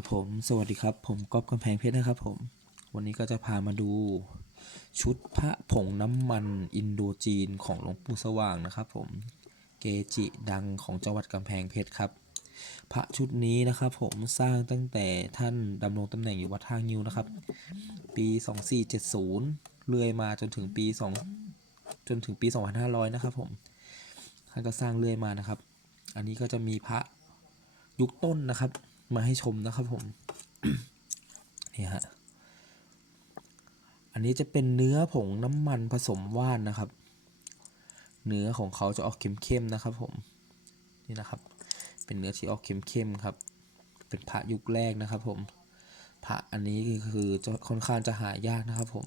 ครับผมสวัสดีครับ ผมก๊อฟกำแพงเพชรนะครับผม วันนี้ก็จะพามาดูชุดพระผงน้ำมันอินโดจีนของหลวงปู่สว่างนะครับผม เกจิดังของจังหวัดกำแพงเพชรครับ พระชุดนี้นะครับผมสร้างตั้งแต่ท่านดำรงตำแหน่งอยู่วัดทางยิวนะครับ ปี 2470 เรื่อยมาจนถึงปี 2 จนถึงปี 2500 นะครับผม ท่านก็สร้างเรื่อยมานะครับ อันนี้ก็จะมีพระยุคต้นนะครับ มาให้ชมนะครับผมนี่ฮะอันนี้จะเป็นเนื้อผงน้ำมันผสมว่านนะครับ เนื้อของเขาจะออกเข้มๆนะครับ ผมนี่นะครับ เป็นเนื้อที่ออกเข้มๆครับ เป็นพระยุคแรกนะครับ ผมพระอันนี้คือจะค่อนข้างจะหายากนะครับ ผม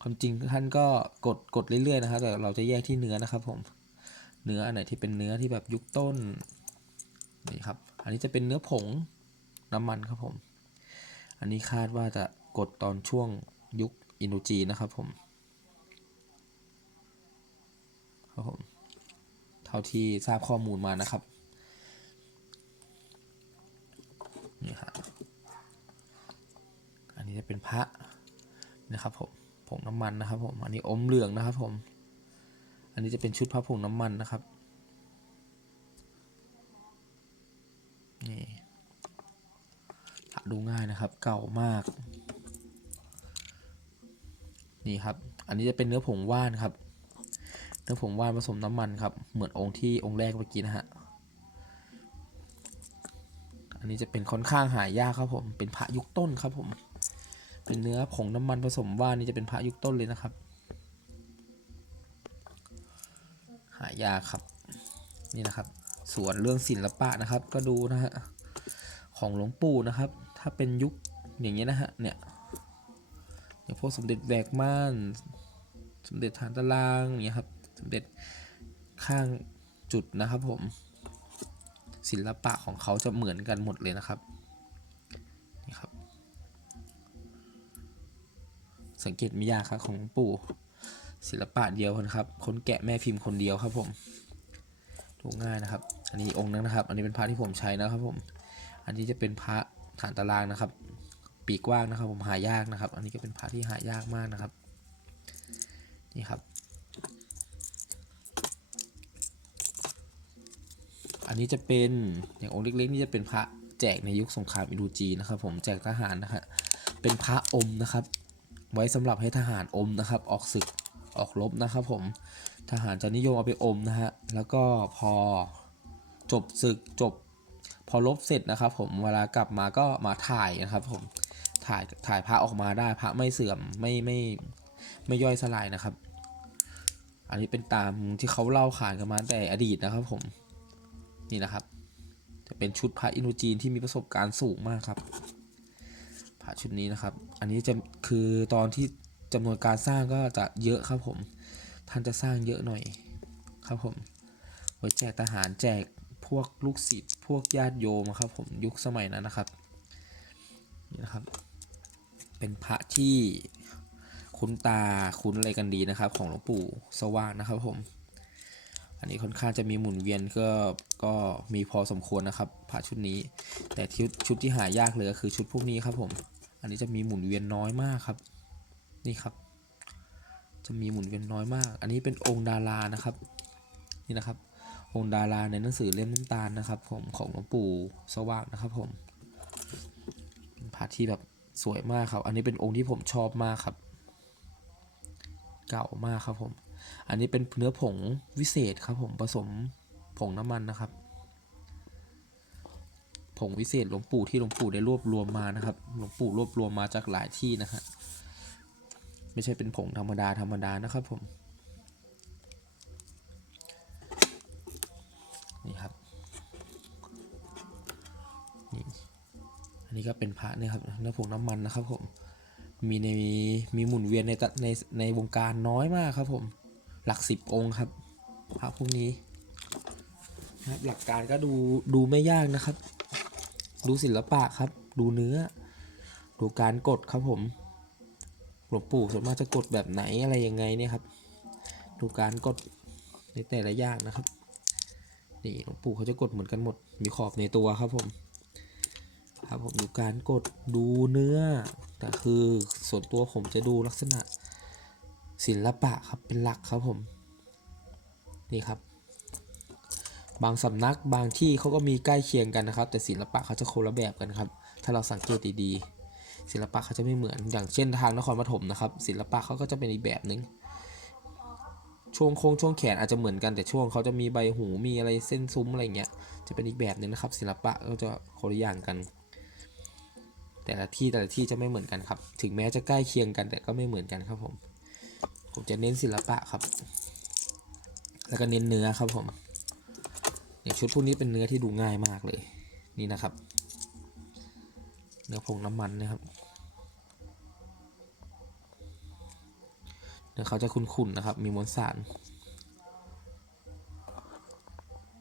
ความจริงท่านก็กดกดเรื่อยๆนะครับ แต่เราจะแยกที่เนื้อนะครับ ผม เนื้ออันไหนที่เป็นเนื้อที่แบบยุคต้น นี่ครับ อันนี้จะเป็นเนื้อผงน้ำมันครับผม อันนี้คาดว่าจะกดตอนช่วงยุคอินโดจีนะครับผม ครับผม เท่าที่ทราบข้อมูลมานะครับ นี่ครับ อันนี้จะเป็นพระนะครับผม ผงน้ำมันนะครับผม อันนี้อมเหลืองนะครับผม อันนี้จะเป็นชุดพระผงน้ำมันนะครับ นี่หา ดูง่ายนะครับ เก่ามาก นี่ครับ อันนี้จะเป็นเนื้อผงว่านครับ เนื้อผงว่านผสมน้ำมันครับ เหมือนองค์ที่องค์แรกเมื่อกี้นะฮะ อันนี้จะเป็นค่อนข้างหายากครับผม เป็นพระยุคต้นครับผม เป็นเนื้อผงน้ำมันผสมว่านนี่จะเป็นพระยุคต้นเลยนะครับ หายากครับ นี่นะครับ ส่วนเรื่องศิลปะนะครับ ก็ดูนะฮะของหลวงปู่นะครับ ถ้าเป็นยุคอย่างเงี้ยนะฮะ เนี่ย อย่างพวกสมเด็จแหวกม่าน สมเด็จฐานตารางอย่างเงี้ยครับ สมเด็จข้างจุดนะครับผม ศิลปะของเขาจะเหมือนกันหมดเลยนะครับ นี่ครับ สังเกตไม่ยากครับของปู่ศิลปะเดียวกันครับ คนแกะแม่พิมพ์คนเดียวครับผม ดูง่ายนะครับ อันนี้องค์นั้นนะครับ อันนี้เป็นพระที่ผมใช้นะครับผม อันนี้จะเป็นพระ ฐานตารางนะครับ ปีกว้างนะครับ ผมหายากนะครับ อันนี้ก็เป็นพระที่หายากมากนะครับ นี่ครับ อันนี้จะเป็นอย่างองค์เล็กๆนี่จะเป็นพระแจกในยุคสงครามอินโดจีนนะครับ ผมแจกทหารนะฮะเป็นพระอมนะครับ ไว้สำหรับให้ทหารอมนะครับ ออกศึกออกรบนะครับ ผมทหารจะนิยมเอาไปอมนะฮะแล้วก็พอจบศึกจบ พอลบเสร็จนะครับ ผมเวลากลับมาก็มาถ่ายนะครับ ผมถ่ายถ่ายพระออกมาได้พระไม่เสื่อมไม่ไม่ไม่ย่อยสลายนะครับ อันนี้เป็นตามที่เขาเล่าขานกันมาแต่อดีตนะครับ ผมนี่นะครับ จะเป็นชุดพระอินโดจีนที่มีประสบการณ์สูงมากครับพระชุดนี้นะครับ อันนี้จะคือตอนที่จำนวนการสร้างก็จะเยอะครับผม ท่านจะสร้างเยอะหน่อยครับผมไว้แจกทหารแจก พวกลูกศิษย์พวกญาติโยมครับผมยุคสมัยนั้นนะครับนี่นะครับ เป็นพระที่คุ้นตาคุ้นอะไรกันดีนะครับ ของหลวงปู่สว่างนะครับผม อันนี้ค่อนข้างจะมีหมุนเวียนก็ก็มีพอสมควรนะครับพระชุดนี้ แต่ชุดชุดที่หายากเลยก็คือชุดพวกนี้ครับผม อันนี้จะมีหมุนเวียนน้อยมากครับ นี่ครับ จะมีหมุนเวียนน้อยมาก อันนี้เป็นองค์ดารานะครับ นี่นะครับ องค์ดาราในหนังสือเล่มน้ำตาลนะครับ ผมของหลวงปู่สว่างนะครับ ผมเป็นพระที่แบบสวยมากครับ อันนี้เป็นองค์ที่ผมชอบมากครับ เก่ามากครับผม อันนี้เป็นเนื้อผงวิเศษครับ ผมผสมผงน้ำมันนะครับ ผงวิเศษหลวงปู่ที่หลวงปู่ได้รวบรวมมานะครับ หลวงปู่รวบรวมมาจากหลายที่นะฮะไม่ใช่เป็นผงธรรมดาธรรมดานะครับผม นนี้ก็เป็นพระเนี่ยครับเนื้อผงน้ำมันนะครับผมมีในมีหมุนเวียนในในในวงการน้อยมากครับผมหลักสิบองค์ครับพระพวกนี้นะครับหลักการก็ดูดูไม่ยากนะครับ ดูศิลปะครับ ดูเนื้อ ดูการกดครับผมหลวงปู่ส่วนมากจะกดแบบไหนอะไรยังไงเนี่ยครับ ดูการกดในแต่ละอย่างนะครับนี่หลวงปู่เขาจะกดเหมือนกันหมดมีขอบในตัวครับผม ครับผมดูการกดดูเนื้อ แต่คือส่วนตัวผมจะดูลักษณะศิลปะครับเป็นหลักครับผม นี่ครับ บางสำนักบางที่เขาก็มีใกล้เคียงกันนะครับ แต่ศิลปะเขาจะคนละแบบกันครับ ถ้าเราสังเกตดีๆศิลปะเขาจะไม่เหมือนอย่างเช่นทางนครปฐมนะครับ ศิลปะเขาก็จะเป็นอีกแบบหนึ่งช่วงโค้งช่วงแขนอาจจะเหมือนกันแต่ช่วงเขาจะมีใบหูมีอะไรเส้นซุ้มอะไรเงี้ยจะเป็นอีกแบบหนึ่งนะครับ ศิลปะก็จะคนละอย่างกัน แต่ละที่แต่ละที่จะไม่เหมือนกันครับ ถึงแม้จะใกล้เคียงกันแต่ก็ไม่เหมือนกันครับผม ผมจะเน้นศิลปะครับ แล้วก็เน้นเนื้อครับผมอย่างชุดพวกนี้เป็นเนื้อที่ดูง่ายมากเลย นี่นะครับ เนื้อผงน้ำมันนะครับเนื้อเขาจะขุ่นๆนะครับ มีมวลสาร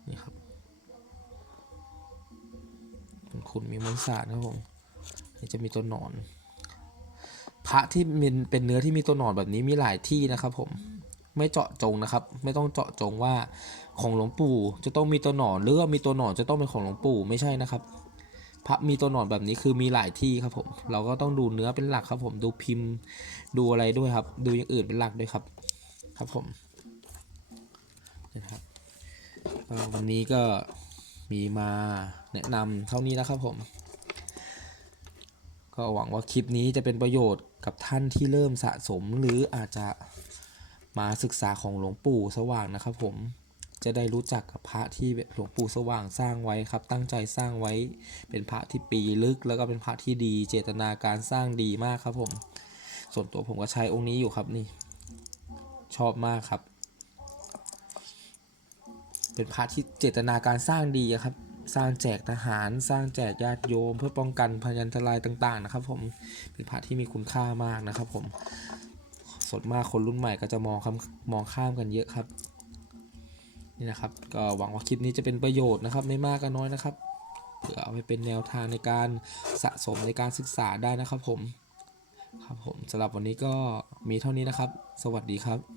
นี่ครับขุ่นๆมีมวลสารครับผม นี่จะมีตัวหนอน พระที่เป็นเป็นเนื้อที่มีตัวหนอนแบบนี้มีหลายที่นะครับ ผมไม่เจาะจงนะครับ ไม่ต้องเจาะจงว่าของหลวงปู่จะต้องมีตัวหนอนหรือว่ามีตัวหนอนจะต้องเป็นของหลวงปู่ไม่ใช่นะครับ พระมีตัวหนอนแบบนี้คือมีหลายที่ครับผม เราก็ต้องดูเนื้อเป็นหลักครับ ผมดูพิมพ์ดูอะไรด้วยครับ ดูอย่างอื่นเป็นหลักด้วยครับ ครับผมนะครับวันนี้ก็มีมาแนะนำเท่านี้นะครับผม ก็หวังว่าคลิปนี้จะเป็นประโยชน์กับท่านที่เริ่มสะสมหรืออาจจะมาศึกษาของหลวงปู่สว่างนะครับ ผมจะได้รู้จักกับพระที่หลวงปู่สว่างสร้างไว้ครับ ตั้งใจสร้างไว้เป็นพระที่ปีลึก แล้วก็เป็นพระที่ดี เจตนาการสร้างดีมากครับ ผม ส่วนตัวผมก็ใช้องค์นี้อยู่ครับนี่ ชอบมากครับ เป็นพระที่เจตนาการสร้างดีครับ สร้างแจกทหาร สร้างแจกญาติโยม เพื่อป้องกันพยันตรายต่างๆนะครับ ผมเป็นพระที่มีคุณค่ามากนะครับ ผมสดมากคนรุ่นใหม่ก็จะมองคำมองข้ามกันเยอะครับนี่นะครับก็หวังว่าคลิปนี้จะเป็นประโยชน์นะครับไม่มากก็น้อยนะครับเพื่อเอาไปเป็นแนวทางในการสะสมในการศึกษาได้นะครับผมครับผมสำหรับวันนี้ก็มีเท่านี้นะครับ สวัสดีครับ